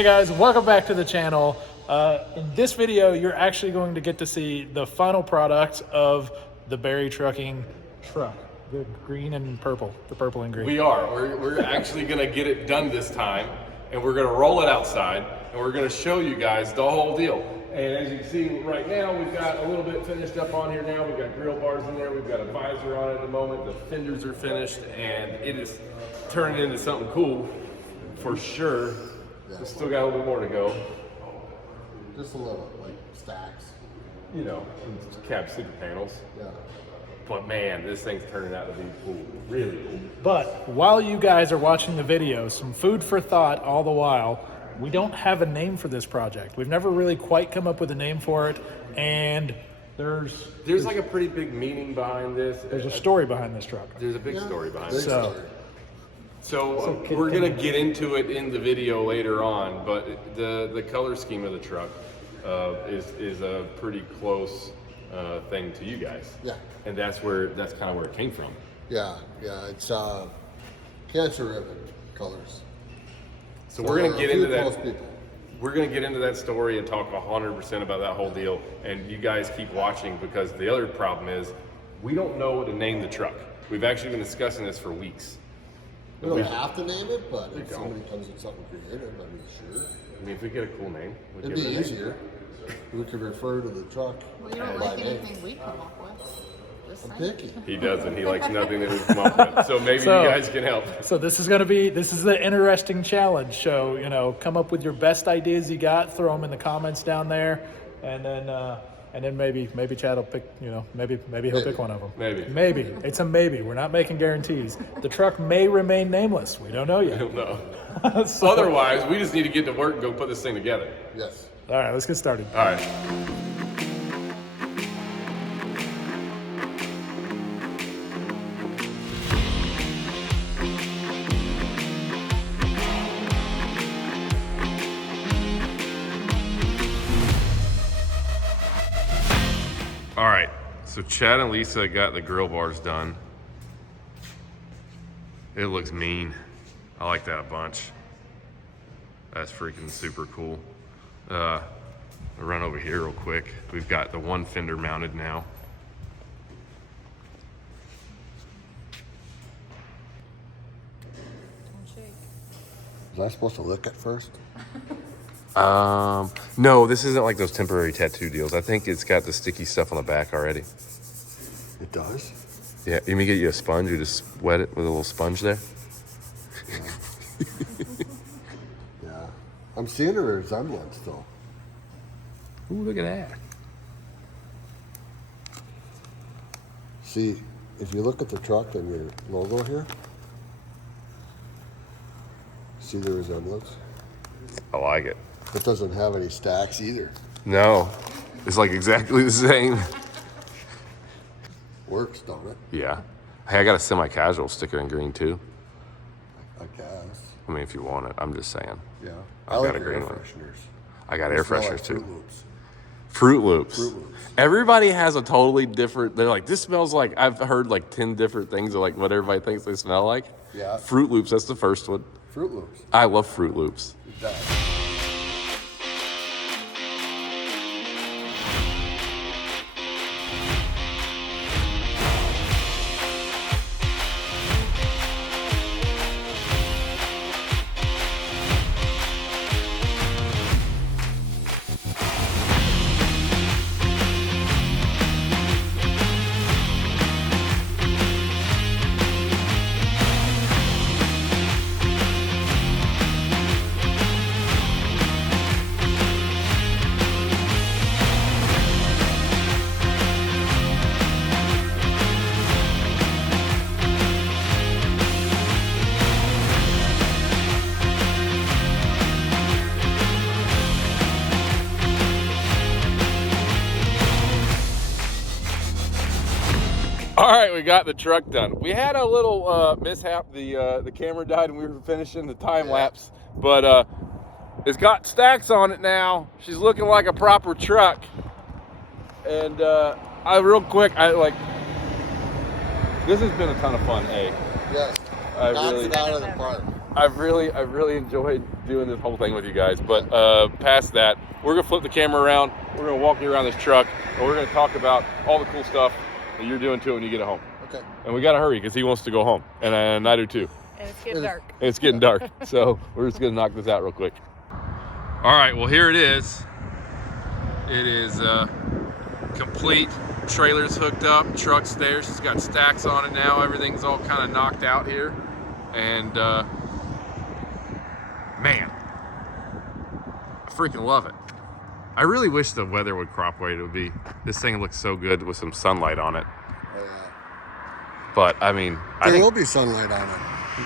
Hey guys, welcome back to the channel. In this video, you're actually going to get to see the final product of the Barry Trucking truck. The green and purple, the purple and green. We are. We're actually gonna get it done this time, and we're gonna roll it outside, and we're gonna show you guys the whole deal. And as you can see right now, we've got a little bit finished up on here now. We've got grill bars in there. We've got a visor on it at the moment. The fenders are finished, and it is turning into something cool for sure. We've still got a little bit more to go. Just a little, like stacks. You know, cab sleeper panels. Yeah. But man, this thing's turning out to be cool, really cool. But while you guys are watching the video, some food for thought all the while. We don't have a name for this project. We've never really quite come up with a name for it, and there's like a pretty big meaning behind this. There's a story behind this truck. There's a big story behind Big it. story. So we're gonna get into it in the video later on, but the color scheme of the truck is a pretty close thing to you guys. Yeah. And that's kind of where it came from. Yeah, it's cancer ribbon colors. So we're gonna get into that. People. We're gonna get into that story and talk 100% about that whole deal. And you guys keep watching, because the other problem is we don't know what to name the truck. We've actually been discussing this for weeks. We don't have to name it, but if don't. somebody comes with something creative, I mean, sure. I mean, if we get a cool name, we'll It'd give be it a name. easier. We could refer to the truck Well, you don't by like name. anything we come up with. Just I'm saying. picky. He doesn't. He likes nothing that we've come up with. So maybe So- you guys can help. So this is the interesting challenge. So, you know, come up with your best ideas you got, throw them in the comments down there, and then maybe Chad will pick, you know, maybe he'll pick one of them. Maybe. It's a maybe. We're not making guarantees. The truck may remain nameless. We don't know I yet. don't know. So- Otherwise, we just need to get to work and go put this thing together. Yes. All right, let's get started. All right. All right, so Chad and Lisa got the grill bars done. It looks mean. I like that a bunch. That's freaking super cool. I'll run over here real quick. We've got the one fender mounted now. Was I supposed to lick it first? No, this isn't like those temporary tattoo deals. I think it's got the sticky stuff on the back already. It does? Yeah, you may get you a sponge, you just wet it with a little sponge there. Yeah. I'm seeing a resemblance though. Ooh, look at that. See, if you look at the truck and your logo here, see the resemblance? I like it. It doesn't have any stacks either. No, it's like exactly the same. Works, don't it? Yeah. Hey, I got a semi-casual sticker in green too. I guess. I mean, if you want it, I'm just saying. Yeah. I've I like got a your green air one. fresheners. I got They air smell fresheners like too. Fruit Loops. Fruit Loops. Fruit Loops. Everybody has a totally different, they're like, this smells like, I've heard like 10 different things of like what everybody thinks they smell like. Yeah. Fruit Loops, that's the first one. Fruit Loops. I love Fruit Loops. It does. All right, we got the truck done. We had a little mishap. The camera died and we were finishing the time lapse, but it's got stacks on it now. She's looking like a proper truck. And real quick, this has been a ton of fun, Yes. I Knocks really- it out of the park. I've really enjoyed doing this whole thing with you guys. But past that, we're gonna flip the camera around. We're gonna walk you around this truck, and we're gonna talk about all the cool stuff that you're doing to it when you get home. Okay. And we gotta hurry because he wants to go home, and I do too. And it's getting dark. It's getting dark, so we're just gonna knock this out real quick. All right, well here it is. It is complete. Trailers hooked up, truck's there. She's got stacks on it now. Everything's all kind of knocked out here, and man, I freaking love it. I really wish the weather would cooperate. It would be. This thing looks so good with some sunlight on it. But I mean, There will be sunlight on it.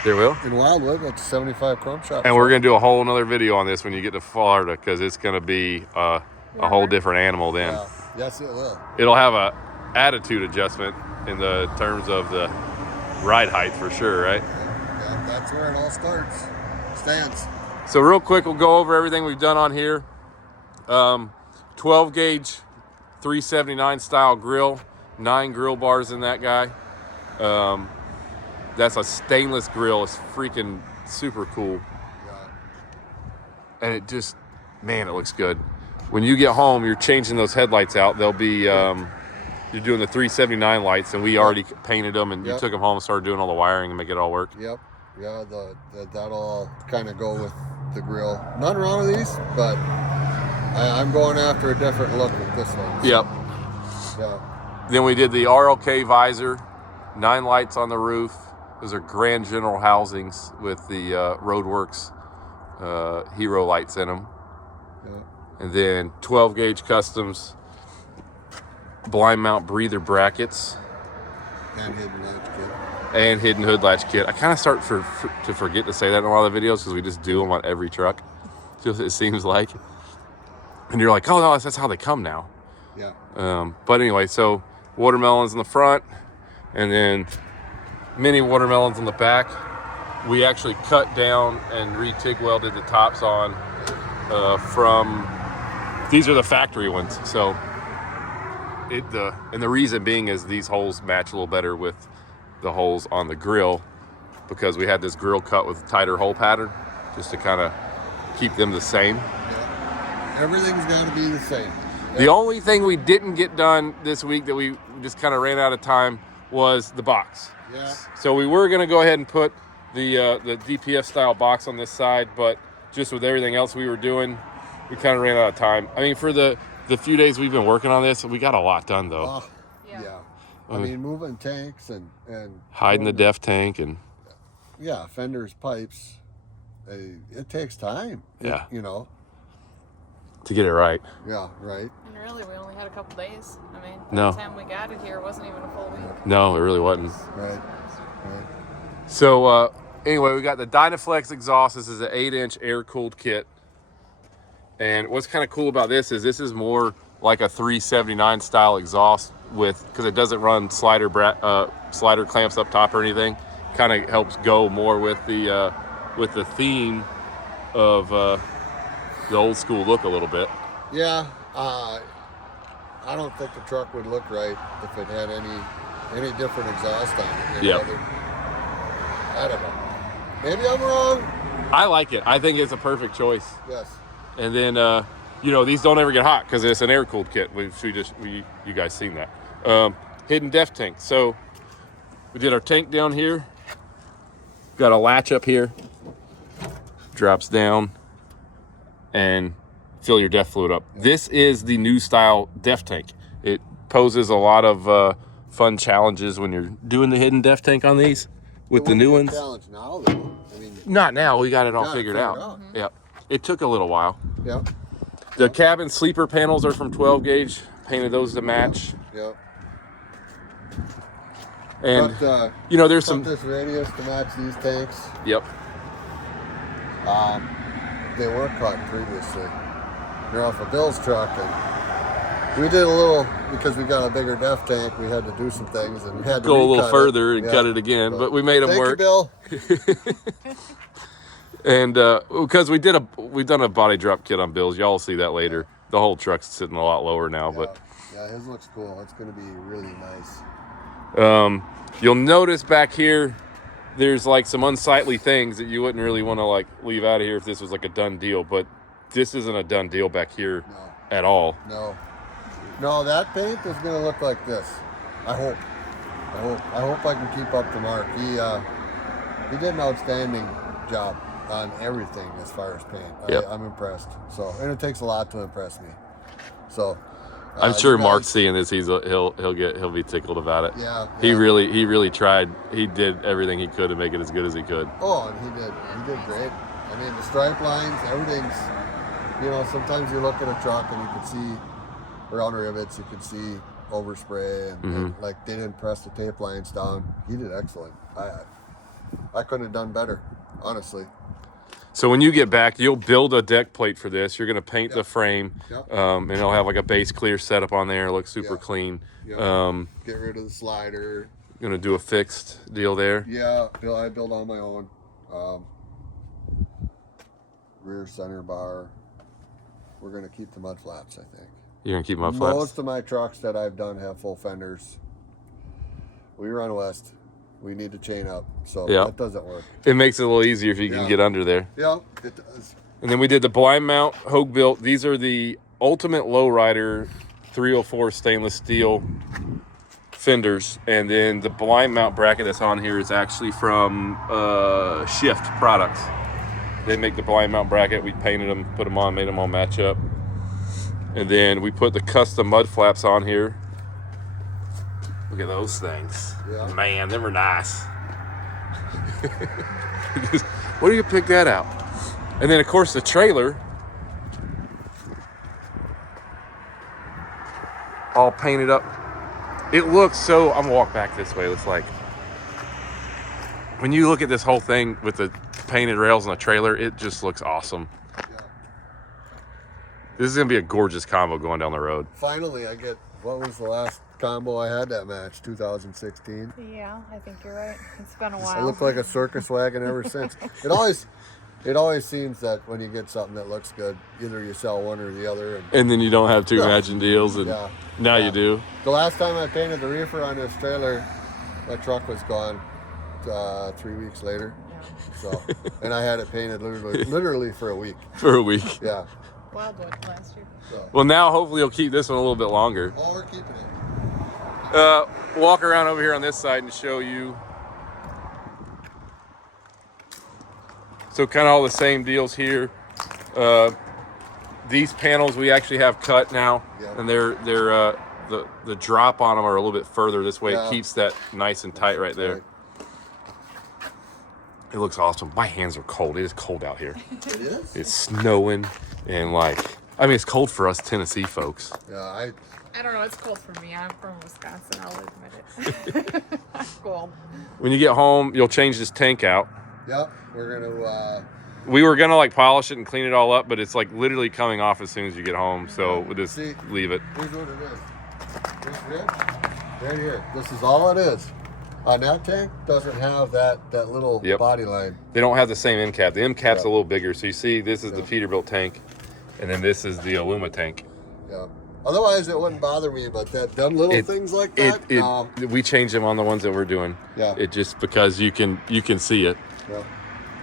There will? In Wildwood, at the 75 Chrome Shop. And we're going to do a whole nother video on this when you get to Florida, because it's going to be a whole different animal then. Yeah. Yes, it will. It'll have a attitude adjustment in the terms of the ride height for sure, right? Yeah, that's where it all starts. Stands. So real quick, we'll go over everything we've done on here. 12 gauge 379 style grill, 9 grill bars in that guy. That's a stainless grill. It's freaking super cool. Yeah. And it just, man, it looks good. When you get home, you're changing those headlights out. They'll be, you're doing the 379 lights, and we already painted them, and you took them home and started doing all the wiring and make it all work. Yep. Yeah, that'll all kind of go with the grill. Nothing wrong with these, but I'm going after a different look with this one. So, Yep. Yeah. Then we did the RLK visor, 9 lights on the roof. Those are Grand General housings with the Roadworks Hero lights in them. Yeah. And then 12 gauge customs, blind mount breather brackets. And hidden latch kit. And hidden hood latch kit. I kind of start to forget to say that in a lot of the videos because we just do them on every truck. Just it seems like. And you're like, oh no, that's how they come now. Yeah. But anyway, so watermelons in the front, and then mini watermelons in the back. We actually cut down and re-TIG welded the tops on from. These are the factory ones. So and the reason being is these holes match a little better with the holes on the grill, because we had this grill cut with tighter hole pattern just to kind of keep them the same. Yeah. Everything's got to be the same. The only thing we didn't get done this week that we just kind of ran out of time was the box. Yeah. So we were going to go ahead and put the DPF style box on this side, but just with everything else we were doing, we kind of ran out of time. I mean, for the few days we've been working on this, we got a lot done though. Yeah. I mean, moving tanks and hiding the def tank and fenders, pipes. It takes time. Yeah. You know. To get it right. Yeah. Right. And really, we only had a couple days. I mean, by No. the time we got it here, it wasn't even a full week. No, it really wasn't. Right. Right. So anyway, we got the Dynaflex exhaust. This is an 8-inch air-cooled kit. And what's kind of cool about this is more like a 379 style exhaust because it doesn't run slider clamps up top or anything. Kind of helps go more with the theme of the old school look a little bit. Yeah. I don't think the truck would look right if it had any different exhaust on it. Yeah. I don't know. Maybe I'm wrong. I like it. I think it's a perfect choice. Yes. And then, these don't ever get hot because it's an air-cooled kit. You guys seen that. Hidden def tank. So we did our tank down here. Got a latch up here. Drops down and fill your def fluid up. This is the new style def tank. It poses a lot of fun challenges when you're doing the hidden def tank on these with the new ones. Challenge now, though. I mean, not now. We got it all figured out. Mm-hmm. Yeah. It took a little while. Yep. The cabin sleeper panels are from 12 gauge. Painted those to match. Yep. And but, there's some. This radius to match these tanks. Yep. They were cut previously. They're off of Bill's truck, and we did a little because we got a bigger def tank. We had to do some things, and we had to go a little further it. and cut it again, but we made them work. Thank you, Bill. And because we've done a body drop kit on Bill's, y'all will see that later. The whole truck's sitting a lot lower now, but his looks cool. It's going to be really nice. You'll notice back here there's like some unsightly things that you wouldn't really want to like leave out of here if this was like a done deal, but this isn't a done deal back here at all. No, that paint is gonna look like this. I hope I can keep up the mark. He did an outstanding job on everything as far as paint. Yep. I'm impressed. So, and it takes a lot to impress me. So, I'm sure Mark's seeing this. He'll be tickled about it. Yeah. He really tried. He did everything he could to make it as good as he could. Oh, and he did great. I mean, the stripe lines, everything's, you know, sometimes you look at a truck and you can see around rivets, you can see overspray, and like they didn't press the tape lines down. He did excellent. I couldn't have done better, honestly. So when you get back, you'll build a deck plate for this. You're going to paint the frame, and it'll have like a base clear setup on there. It'll look super clean. Get rid of the slider. Going to do a fixed deal there. Yeah, I build on my own. Rear center bar. We're going to keep the mud flaps, I think. You're going to keep mud flaps? Most of my trucks that I've done have full fenders. We run west. We need to chain up, so that doesn't work. It makes it a little easier if you can get under there. Yeah, it does. And then we did the blind mount Hogue built. These are the ultimate lowrider 304 stainless steel fenders. And then the blind mount bracket that's on here is actually from Shift Products. They make the blind mount bracket. We painted them, put them on, made them all match up. And then we put the custom mud flaps on here. Look at those things. Yeah. Man, them are nice. Where do you pick that out? And then, of course, the trailer. All painted up. It looks so... I'm going to walk back this way. It's like... When you look at this whole thing with the painted rails on the trailer, it just looks awesome. Yeah. This is going to be a gorgeous combo going down the road. Finally, I get... What was the last combo I had that match? 2016. Yeah, I think you're right. It's been a while. I look like a circus wagon ever since. It always seems that when you get something that looks good, either you sell one or the other. And then you don't have two matching deals, and now you do. The last time I painted the reefer on this trailer, my truck was gone 3 weeks later. Yeah. So, and I had it painted literally for a week. For a week. Yeah. Wildwood last year. So. Well, now hopefully you'll keep this one a little bit longer. Oh, we're keeping it. Walk around over here on this side and show you. So kind of all the same deals here. These panels we actually have cut now, and they're the drop on them are a little bit further this way. It keeps that nice and tight right there. It looks awesome. My hands are cold. It is cold out here. It is? It's snowing, and I mean, it's cold for us Tennessee folks. Yeah, I don't know. It's cold for me. I'm from Wisconsin. I'll admit it. I'm cold. When you get home, you'll change this tank out. Yep, we're gonna. We were gonna polish it and clean it all up, but it's literally coming off as soon as you get home. So we'll just leave it. Here's what it is. This right here. This is all it is. On that tank doesn't have that little body line. They don't have the same end cap. The end cap's a little bigger. So you see, this is the Peterbilt tank, and then this is the Aluma tank. Yeah. Otherwise, it wouldn't bother me, but them little things like that. We changed them on the ones that we're doing. Yeah. It just because you can see it. Yeah.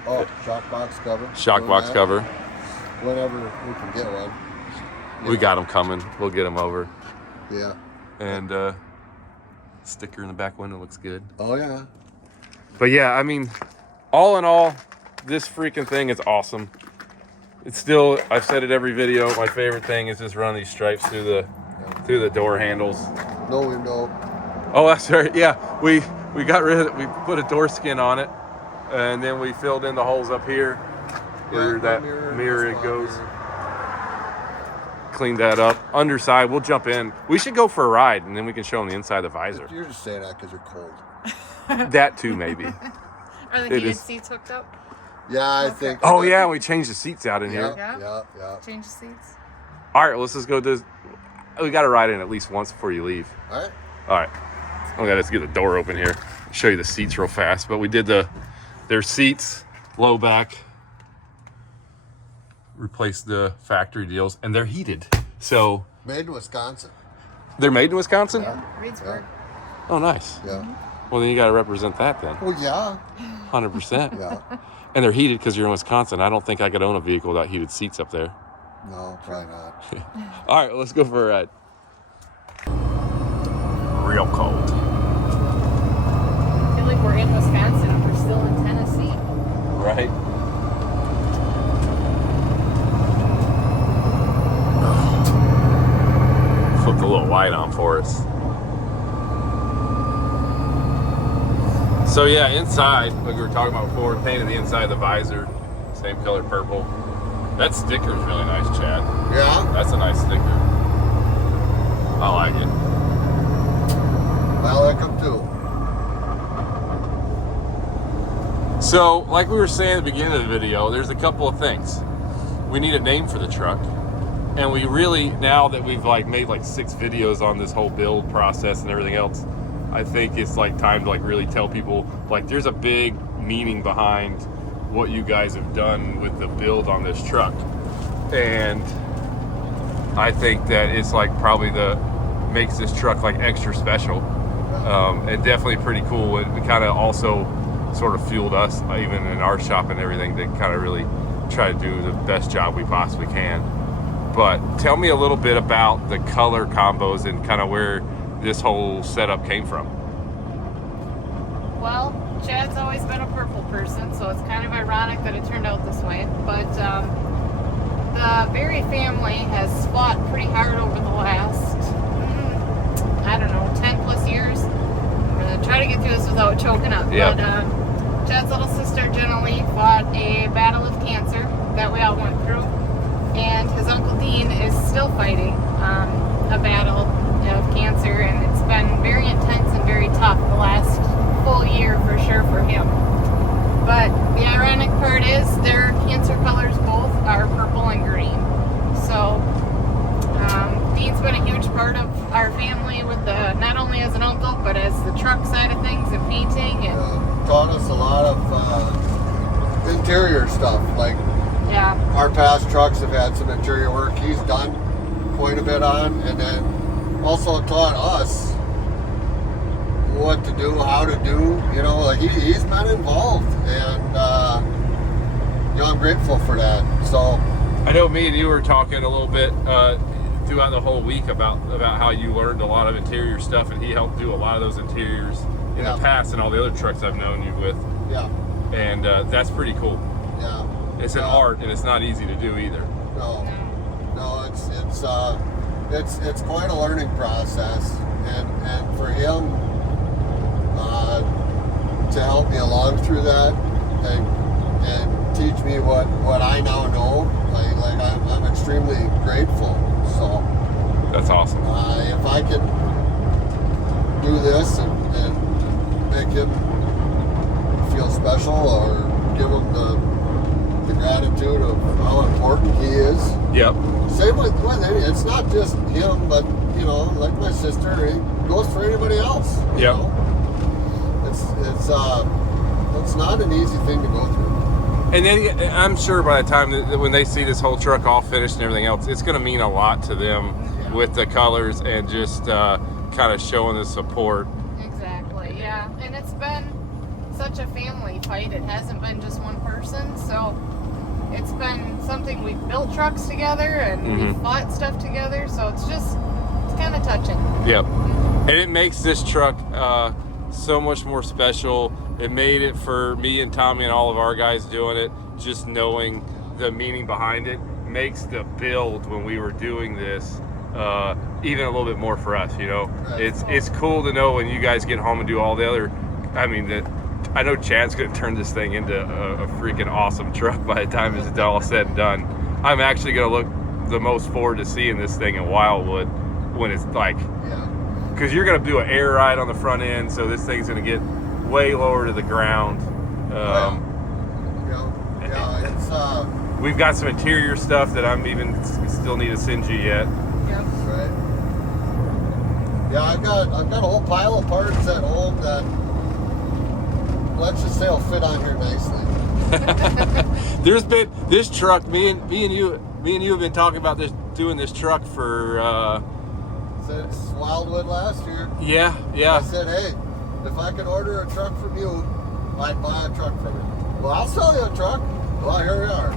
Oh, shock box cover. Shock box cover. Whenever we can get one. We got them coming. We'll get them over. Yeah. And sticker in the back window looks good. Oh yeah. But yeah, I mean, all in all, this freaking thing is awesome. It's still, I've said it every video, my favorite thing is just running these stripes through the door handles. No window. Oh, that's right. Yeah, we got rid of it. We put a door skin on it, and then we filled in the holes up here where that mirror goes. Cleaned that up. Underside, we'll jump in. We should go for a ride, and then we can show them the inside of the visor. You're just saying that because you're cold. That too, maybe. Are the heated seats hooked up? Yeah, I think. Oh yeah, we changed the seats out in here. Yeah. Change the seats. All right, let's just go do. We got to ride in at least once before you leave. All right. Okay, let's get the door open here. Show you the seats real fast. But we did their seats, low back. Replaced the factory deals, and they're heated. So made in Wisconsin. They're made in Wisconsin? Yeah, Reedsburg. Oh, nice. Yeah. Well, then you got to represent that then. Well, yeah. 100%. Yeah. And they're heated because you're in Wisconsin. I don't think I could own a vehicle without heated seats up there. No, probably not. All right, let's go for a ride. Real cold. I feel like we're in Wisconsin and we're still in Tennessee. Right? Flip the little light on for us. So yeah, inside, like we were talking about before, painted the inside of the visor, same color purple. That sticker is really nice, Chad. Yeah? That's a nice sticker. I like it. I like them too. So, like we were saying at the beginning of the video, there's a couple of things. We need a name for the truck. And we really, now that we've like made like 6 videos on this whole build process and everything else, I think it's like time to like really tell people, like there's a big meaning behind what you guys have done with the build on this truck. And I think that it's like probably makes this truck like extra special. And definitely pretty cool. It kind of also sort of fueled us, even in our shop and everything, to kind of really try to do the best job we possibly can. But tell me a little bit about the color combos and kind of where this whole setup came from. Well, Chad's always been a purple person, so it's kind of ironic that it turned out this way. But the Berry family has fought pretty hard over the last, I don't know, 10 plus years. I'm going to try to get through this without choking up. Yep. But Chad's little sister, Jenna Lee, fought a battle of cancer that we all went through. And his Uncle Dean is still fighting a battle of cancer, and it's been very intense and very tough the last full year for sure for him. But the ironic part is their cancer colors both are purple and green. So Dean's been a huge part of our family with the, not only as an uncle, but as the truck side of things and painting. And Taught us a lot of interior stuff. Like yeah, our past trucks have had some interior work he's done quite a bit on, and then also taught us what to do, how to do. You know, like he's been involved, and you know, I'm grateful for that. So I know me and you were talking a little bit throughout the whole week about how you learned a lot of interior stuff, and he helped do a lot of those interiors in the past and all the other trucks I've known you with. Yeah. And that's pretty cool. Yeah. It's an art, and it's not easy to do either. No, it's quite a learning process, and for him to help me along through that and teach me what I now know, like I'm extremely grateful. So that's awesome. If I can do this and make him feel special, or give him the gratitude of how important he is. Yep. Same with it's not just him, but you know, like my sister, it goes for anybody else. You Yep. know? It's not an easy thing to go through. And then I'm sure by the time that when they see this whole truck all finished and everything else, it's going to mean a lot to them with the colors and just kind of showing the support. exactly. Yeah, and it's been such a family fight. It hasn't been just one person, so it's been something we've built trucks together and we've fought stuff together, so it's kind of touching. Yep. And it makes this truck so much more special. It made it for me and Tommy and all of our guys doing it, just knowing the meaning behind it makes the build when we were doing this even a little bit more for us, you know. Right. It's cool to know when you guys get home and do all the other, I know Chad's gonna turn this thing into a freaking awesome truck by the time it's all said and done. I'm actually gonna look the most forward to seeing this thing in Wildwood when it's like, because you're gonna do an air ride on the front end, so this thing's gonna get way lower to the ground. It's We've got some interior stuff that I'm even still need to send you yet. Yep. right. Yeah, I've got a whole pile of parts at home that, let's just say, will fit on here nicely. There's been this truck. Me and you have been talking about doing this truck for Since Wildwood last year. yeah. I said, hey, if I could order a truck from you, I'd buy a truck from you. Well, I'll sell you a truck. Well, here we are.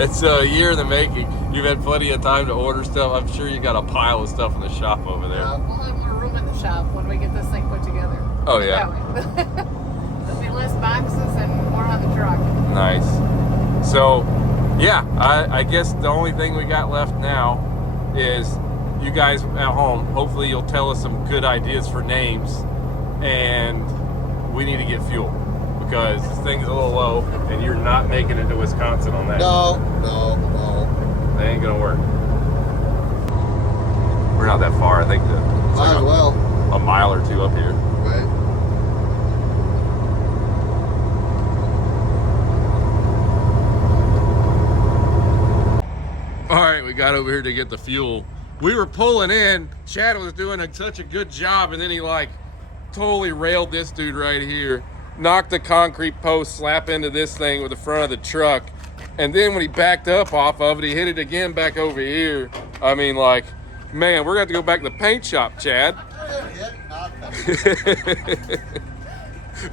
It's a year in the making. You've had plenty of time to order stuff. I'm sure you got a pile of stuff in the shop over there. Yeah. We'll have more room in the shop when we get this thing put together. Oh, yeah. That way. There'll be less boxes and more on the truck. Nice. So, yeah, I guess the only thing we got left now is you guys at home. Hopefully you'll tell us some good ideas for names, and we need to get fuel because this thing's a little low and you're not making it to Wisconsin on that. No. That ain't gonna work. We're not that far. I think it's Might as well. a mile or two up here. Right. All right, we got over here to get the fuel. We were pulling in. Chad was doing such a good job, and then he like totally railed this dude right here, knocked the concrete post slap into this thing with the front of the truck, and then when he backed up off of it, he hit it again back over here. I mean, like, man, we're gonna have to go back to the paint shop, Chad.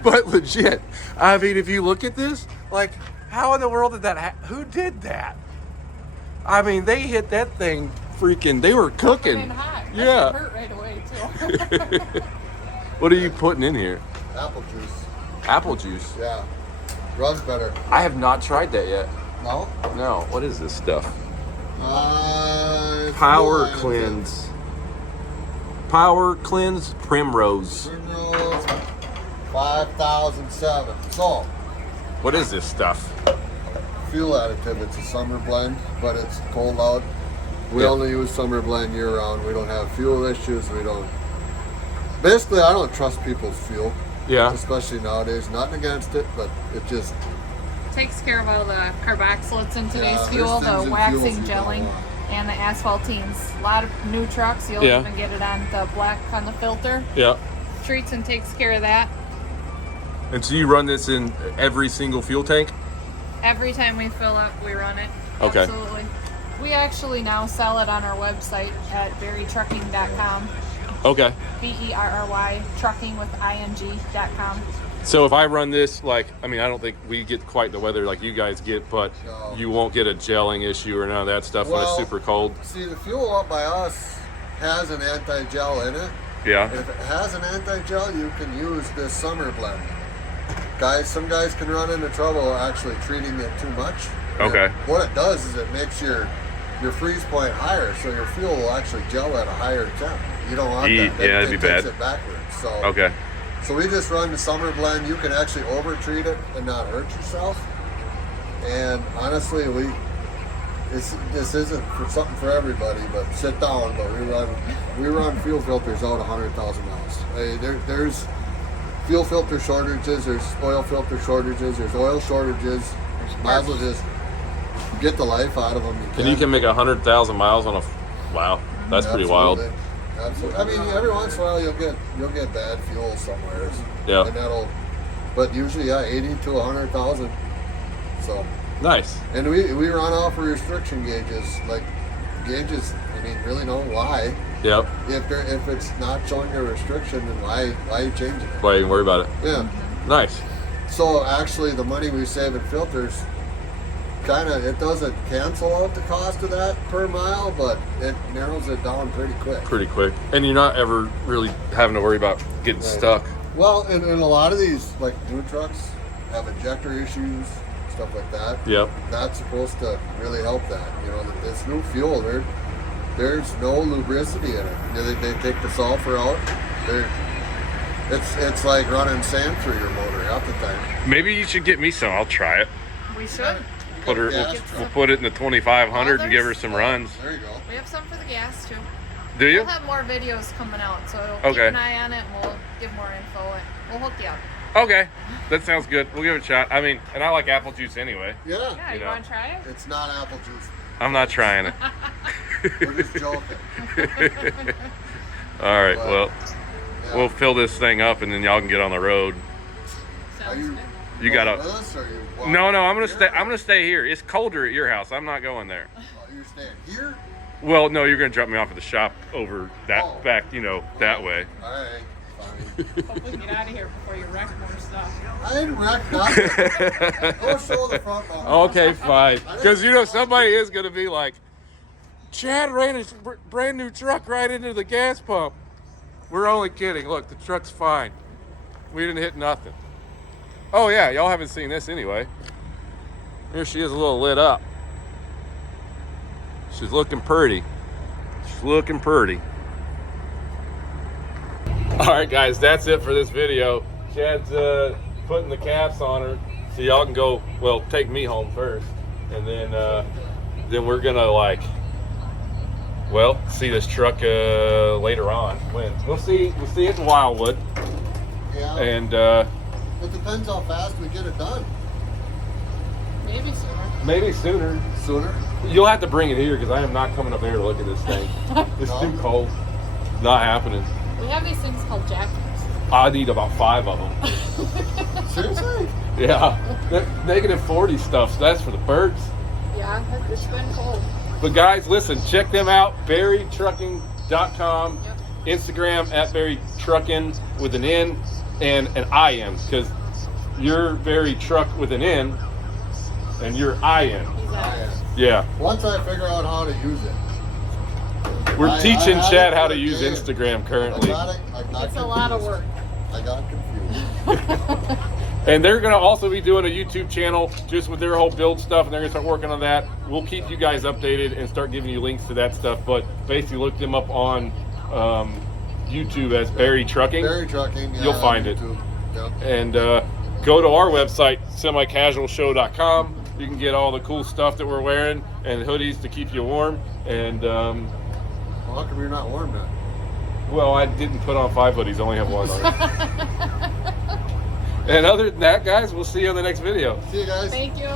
But legit, I mean, if you look at this, like, how in the world did that happen? Who did that? I mean, they hit that thing freaking, they were cooking. And hot. That Yeah. should hurt right away, too. What are you putting in here? Apple juice. Apple juice. Yeah. Runs better. I have not tried that yet. No? No. What is this stuff? It's Power fuel Cleanse. Power Cleanse Primrose. Primrose 5007. So, What is this stuff? fuel additive. It's a summer blend, but it's cold out. We Yeah. only use summer blend year round. We don't have fuel issues. We don't. Basically, I don't trust people's fuel, Yeah. especially nowadays. Nothing against it, but it just. Takes care of all the carboxylates in today's Yeah, fuel, there's things the in waxing, fuels you don't gelling, want. and the asphaltenes. A lot of new trucks, you'll Yeah. even get it on the black on the filter. Yeah. Treats and takes care of that. And so you run this in every single fuel tank? Every time we fill up, we run it. Okay. Absolutely. We actually now sell it on our website at berrytrucking.com. Okay. BERRY trucking with ing.com. So if I run this, like, I mean, I don't think we get quite the weather like you guys get, but No. you won't get a gelling issue or none of that stuff when it's Well, super cold. See, the fuel up by us has an anti-gel in it. Yeah. And if it has an anti-gel, you can use this summer blend. Some guys can run into trouble actually treating it too much. Okay. And what it does is it makes your freeze point higher, so your fuel will actually gel at a higher temp. You don't want Eee, that. yeah, that'd be It bad. takes it backwards. So Okay. So we just run the summer blend. You can actually over treat it and not hurt yourself. And honestly, this isn't for something for everybody, but sit down. But we run fuel filters out 100,000 miles. There's fuel filter shortages. There's oil filter shortages. There's oil shortages. Might as well just get the life out of them. And you can make 100,000 miles on a. Wow, that's pretty wild. Absolutely. I mean, every once in a while you'll get bad fuel somewhere. Yeah. And but usually 80 to 100,000. So. Nice. And we run off of restriction gauges. Like gauges, I mean, really know why. Yep. If it's not showing a restriction, then why are you changing it? Why even worry about it? Yeah. Nice. So actually, the money we save in filters, it doesn't cancel out the cost of that per mile, but it narrows it down pretty quick. Pretty quick. And you're not ever really having to worry about getting Right. stuck. Well, and a lot of these like new trucks have injector issues, stuff like that. Yep. That's supposed to really help that. You know, that this new fuel, there's no lubricity in it. You know, they take the sulfur out. It's like running sand through your motor half the time. Maybe you should get me some. I'll try it. We should. Put her. Gas We'll put it in the 2500 and give her some runs. There you go. We have some for the gas too. Do you? We'll have more videos coming out, so Okay. keep an eye on it and we'll give more info and we'll hook you up. Okay. That sounds good. We'll give it a shot. I mean, and I like apple juice anyway. Yeah. Yeah, You you know. want to try it? It's not apple juice. I'm not trying it. We're just joking. All right. But, Well, yeah. we'll fill this thing up and then y'all can get on the road. Are Sounds you? good. You going gotta. with us, or you No, I'm gonna stay. I'm gonna stay here. It's colder at your house. I'm not going there. Oh, you're staying here? Well, no, you're gonna drop me off at the shop over that Oh. back. That way. All right. Fine. Hopefully get out of here before you wreck more stuff. I didn't wreck nothing. Go show the front bumper. Okay, fine. Because you know somebody is gonna be like, Chad ran his brand new truck right into the gas pump. We're only kidding. Look, the truck's fine. We didn't hit nothing. Oh yeah, y'all haven't seen this anyway. Here she is, a little lit up. She's looking pretty. She's looking pretty. All right, guys, that's it for this video. Chad's putting the caps on her, so y'all can go. Well, take me home first, and then we're gonna like, well, see this truck later on. When we'll see it in Wildwood, Yeah. and It depends how fast we get it done. Maybe sooner. maybe sooner. Sooner. You'll have to bring it here because I am not coming up there to look at this thing. It's No? too cold. It's not happening. We have these things called jackets. I need about 5 of them. Seriously? Yeah, that -40 stuff. So that's for the birds. Yeah, it's been cold. But guys, listen, check them out. BarryTrucking.com. Yep. Instagram at BarryTrucking with an N and an IN, because you're Barry Truck with an N and you're IN. Exactly. Yeah, Once I figure out how to use it. we're I teaching had Chad it how for to a use day. Instagram I currently. got it. I got It's a lot of confused. work. I got confused. And they're going to also be doing a YouTube channel just with their whole build stuff, and they're going to start working on that. We'll keep you guys updated and start giving you links to that stuff. But basically, look them up on YouTube as Barry Trucking. Barry Trucking. Yeah, You'll on find it. YouTube. Yep. And go to our website, semicasualshow.com. You can get all the cool stuff that we're wearing and hoodies to keep you warm. And, Well, how come you're not warm then? well, I didn't put on 5 hoodies. I only have 1 on. And other than that, guys, we'll see you on the next video. See you guys. Thank you.